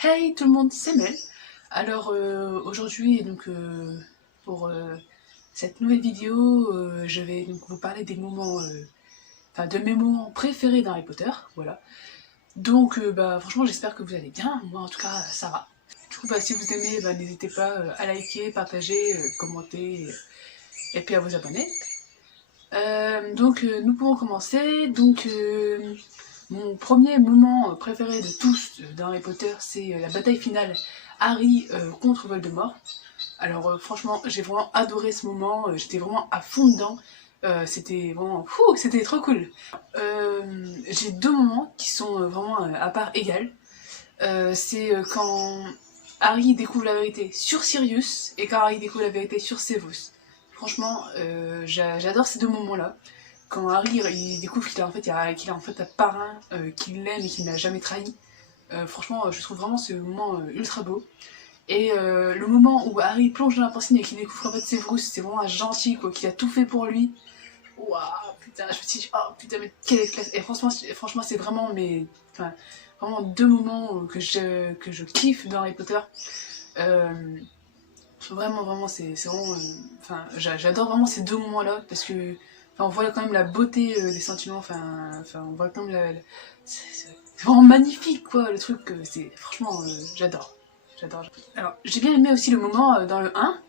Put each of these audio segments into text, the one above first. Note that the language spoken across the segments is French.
Hey tout le monde, c'est Mel. Alors aujourd'hui, pour cette nouvelle vidéo, je vais donc vous parler des moments, enfin de mes moments préférés d'Harry Potter, voilà. Donc franchement j'espère que vous allez bien, moi en tout cas ça va. Du coup si vous aimez, n'hésitez pas à liker, partager, commenter et puis à vous abonner. Nous pouvons commencer. Mon premier moment préféré de tous dans Harry Potter, c'est la bataille finale Harry contre Voldemort. Alors franchement, j'ai vraiment adoré ce moment, j'étais vraiment à fond dedans. C'était vraiment fou, c'était trop cool. J'ai deux moments qui sont vraiment à part égales. C'est quand Harry découvre la vérité sur Sirius et quand Harry découvre la vérité sur Severus. Franchement, j'adore ces deux moments-là. Quand Harry il découvre qu'il a en fait un parrain qui l'aime et qui n'a jamais trahi. Franchement, je trouve vraiment ce moment ultra beau. Et le moment où Harry plonge dans la piscine et qu'il découvre en fait Severus, c'est vraiment un gentil quoi, qui a tout fait pour lui. Waouh, putain, je me suis dit, oh putain, mais quelle classe. Et franchement c'est vraiment enfin, vraiment deux moments que je kiffe dans Harry Potter. Euh, vraiment, c'est vraiment. Enfin, j'adore vraiment ces deux moments-là parce que. Enfin, on voit quand même la beauté des sentiments, on voit quand même c'est vraiment magnifique quoi, le truc, c'est. Franchement, j'adore. J'adore. Alors, j'ai bien aimé aussi le moment dans le 1,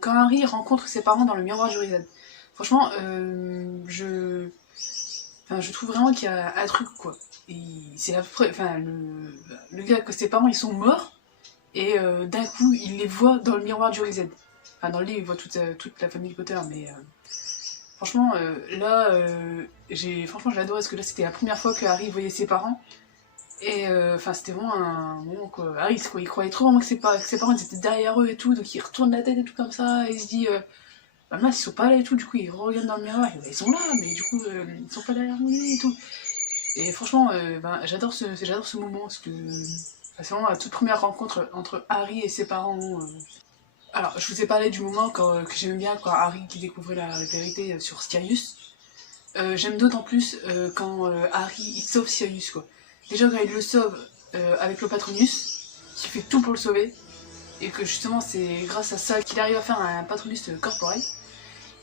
quand Harry rencontre ses parents dans le miroir du Rizal. Franchement, je trouve vraiment qu'il y a un truc quoi. C'est la preuve, le gars que ses parents ils sont morts et d'un coup il les voit dans le miroir du Rizal. Enfin dans le livre il voit toute la famille Potter mais franchement franchement j'ai adoré parce que là c'était la première fois que Harry voyait ses parents et c'était vraiment un moment quoi. Harry quoi, il croyait trop vraiment que ses parents ils étaient derrière eux et tout donc il retourne la tête et tout comme ça et il se dit bah mince, ils sont pas là et tout, du coup il regarde dans le miroir, ils sont là, mais du coup ils sont pas derrière lui et tout. Et franchement, j'adore ce moment parce que c'est vraiment la toute première rencontre entre Harry et ses parents. Alors, je vous ai parlé du moment que j'aime bien quand Harry qui découvrait la vérité sur Sirius. J'aime d'autant plus quand Harry il sauve Sirius quoi. Déjà quand il le sauve avec le Patronus, qui fait tout pour le sauver, et que justement c'est grâce à ça qu'il arrive à faire un Patronus corporel.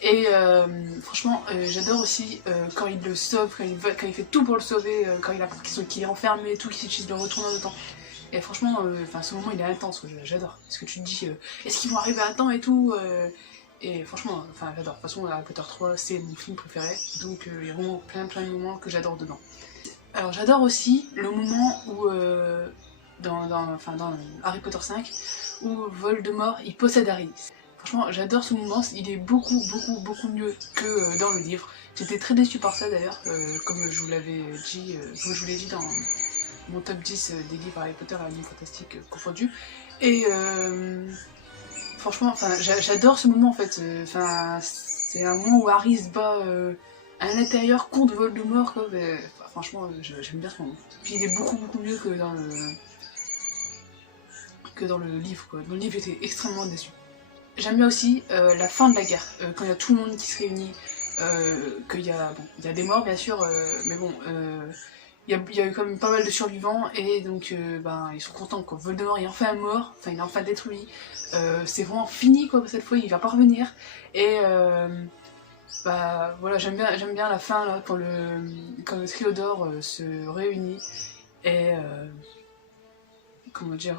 Et franchement, j'adore aussi quand il le sauve, quand il fait tout pour le sauver, quand il a qu'il est enfermé et tout, qu'il utilise le retournant de temps. Et franchement, ce moment il est intense, quoi, j'adore. Parce que tu te dis, est-ce qu'ils vont arriver à temps et tout et franchement, j'adore. De toute façon, Harry Potter 3, c'est mon film préféré, donc il y a vraiment plein de moments que j'adore dedans. Alors j'adore aussi le moment où, dans Harry Potter 5, où Voldemort il possède Harry. Franchement, j'adore ce moment, il est beaucoup mieux que dans le livre. J'étais très déçue par ça d'ailleurs, comme je vous l'avais dit, comme je vous l'ai dit dans mon top 10 des livres Harry Potter et Animaux Fantastiques confondus. Et franchement, j'adore ce moment en fait. C'est un moment où Harry se bat à l'intérieur contre Voldemort, quoi. Mais, franchement, j'aime bien ce moment. Puis il est beaucoup mieux que dans le livre, quoi. Dans le livre, j'étais extrêmement déçue. J'aime bien aussi la fin de la guerre, quand il y a tout le monde qui se réunit, qu'il y a, bon, il y a des morts bien sûr, mais bon, il y a eu quand même pas mal de survivants et donc ils sont contents quoi. Voldemort est enfin mort, enfin il est enfin détruit, c'est vraiment fini quoi cette fois, il va pas revenir et voilà j'aime bien la fin là quand le trio d'or se réunit et comment dire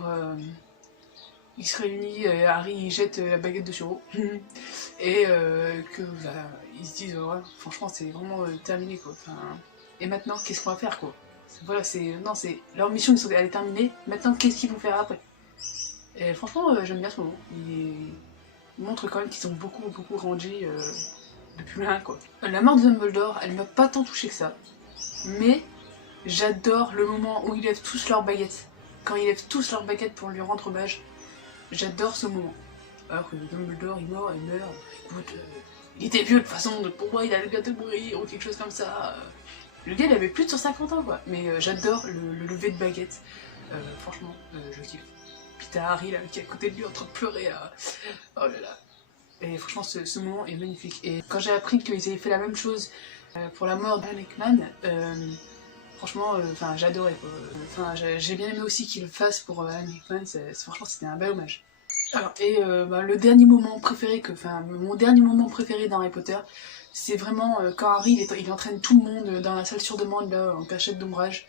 il se réunit, Harry il jette la baguette de Suro et ils se disent ouais, franchement c'est vraiment terminé quoi. Et maintenant qu'est-ce qu'on va faire quoi. Voilà c'est leur mission elle est terminée. Maintenant qu'est-ce qu'ils vont faire après. Et franchement j'aime bien ce moment. Il montre quand même qu'ils ont beaucoup grandi depuis loin quoi. La mort de Dumbledore elle m'a pas tant touché que ça, mais j'adore le moment où ils lèvent tous leurs baguettes. Quand ils lèvent tous leurs baguettes pour lui rendre hommage. J'adore ce moment. Alors que Dumbledore il meurt, écoute, il était vieux de toute façon, donc pour moi il allait bientôt mourir ou quelque chose comme ça. Le gars il avait plus de 150 ans quoi, mais j'adore le lever de baguette. Franchement, je kiffe. Puis t'as Harry là qui est à côté de lui en train de pleurer là. Oh là là. Et franchement ce moment est magnifique. Et quand j'ai appris qu'ils avaient fait la même chose pour la mort d'Alan Rickman, Franchement, enfin j'adorais quoi. Enfin j'ai bien aimé aussi qu'il le fasse pour Alan Rickman, franchement c'était un bel hommage. Alors, et le dernier moment préféré mon dernier moment préféré d'Harry Potter, c'est vraiment quand Harry il entraîne tout le monde dans la salle sur demande là en cachette d'ombrage,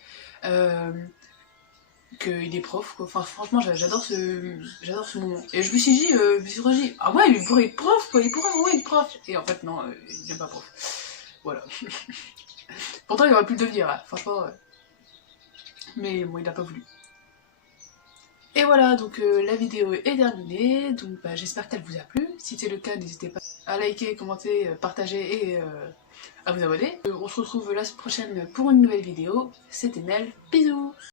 qu'il est prof quoi. Enfin franchement j'adore ce moment. Et je me suis dit, ah ouais il pourrait être prof quoi, il pourrait vraiment être prof. Et en fait non, il n'est pas prof. Voilà. Pourtant il aurait pu le devenir, hein, franchement. Mais bon il a pas voulu. Et voilà, donc la vidéo est terminée, donc j'espère qu'elle vous a plu. Si c'est le cas, n'hésitez pas à liker, commenter, partager et à vous abonner. On se retrouve la semaine prochaine pour une nouvelle vidéo. C'était Mel, bisous!